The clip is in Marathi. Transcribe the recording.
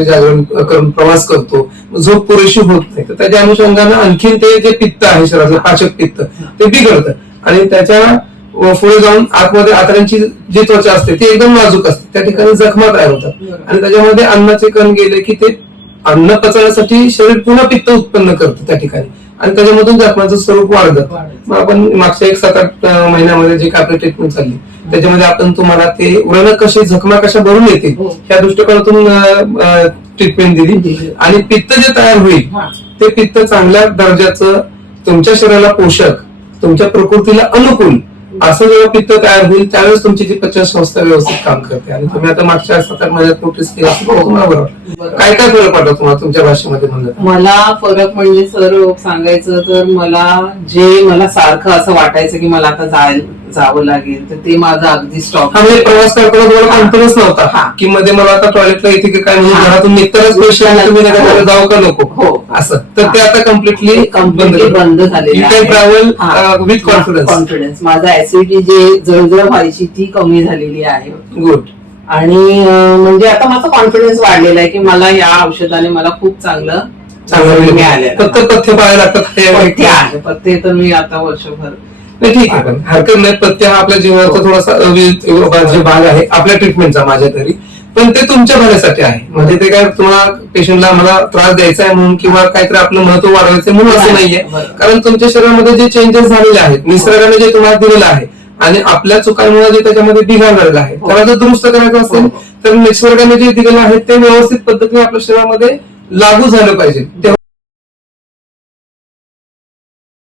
जागरण करून प्रवास करतो. झोप पुरेशी होत नाही. तर त्याच्या अनुषंगानं आणखीन ते जे पित्त आहे शरीराचं पाचक पित्त ते बिघडतं. आणि त्याच्या पुढे जाऊन आतमध्ये आतड्यांची जी त्वचा असते ती एकदम नाजूक असते. त्या ठिकाणी जखमा तयार होतात. आणि त्याच्यामध्ये अन्नाचे कण गेले की ते अन्न पचवण्यासाठी शरीर पुन्हा पित्त उत्पन्न करतं त्या ठिकाणी आणि त्याच्यामधून जखमाचं स्वरूप वाढतं मग आपण मागच्या एक सात आठ महिन्यामध्ये जे काय आपली ट्रीटमेंट चालली त्याच्यामध्ये आपण तुम्हाला ते व्रण कसे जखमा कशा भरून येतील हो. ह्या दृष्टिकोनातून ट्रीटमेंट दिली. आणि पित्त जे तयार होईल. ते पित्त चांगल्या दर्जाचं तुमच्या शरीराला पोषक तुमच्या प्रकृतीला अनुकूल असं जेव्हा पित्त तयार होईल त्यावेळेस तुमची जी पचन संस्था व्यवस्थित काम करते आणि तुम्ही आता मागच्या सात आठ महिन्यात नोटीस केली बरोबर. काय काय फरक पडला तुम्हाला तुमच्या भाषेमध्ये म्हणलं? मला फरक म्हणजे सर सांगायचं तर मला जे मला सारखं असं वाटायचं की मला आता जाय जावं लागेल तर ते माझं अगदी स्टॉप हा म्हणजे प्रवास करताना तुम्हाला. कॉन्फिडन्स हा. नव्हता. की मध्ये मला आता टॉयलेटला येते की काय म्हणून हा. घरातून निघतानाच पैसे आले, तुम्ही नका हो. जाऊ का नको? हो. असं. तर ते आता कम्प्लिटली कम्प्लिटली बंद झालेलं can travel with confidence confidence माझा ऍसिडिटी जे जळजळ व्हायची ती कमी झालेली आहे. गुड आणि म्हणजे आता माझा कॉन्फिडन्स वाढलेला आहे की मला या औषधाने मला खूप चांगलं चांगलं मिळालेलं फक्त पथ्य पाहायला लागतात पथ्य आहे. पथ्य तर मी आता वर्षभर नाही ठीक आहे पण हरकत नाही पथ्य हा आपल्या जीवनाचा थोडासा जे भाग आहे आपल्या ट्रीटमेंटचा माझ्या तरी पण ते तुमच्या भल्यासाठी आहे म्हणजे ते काय तुम्हाला पेशंटला मला त्रास द्यायचा आहे म्हणून किंवा काहीतरी आपलं महत्त्व वाढवायचं म्हणून असं नाही, नाहीये. कारण तुमच्या शरीरामध्ये जे चेंजेस झालेले आहेत निसर्गाने जे तुम्हाला दिलेलं आहे आणि आपल्या चुकांमुळे जे त्याच्यामध्ये बिघाड झालेला आहे. त्याला जर दुरुस्त करायचं असेल. तर निसर्गाने जे दिलेलं आहे ते व्यवस्थित पद्धतीने आपल्या शरीरामध्ये लागू झालं पाहिजे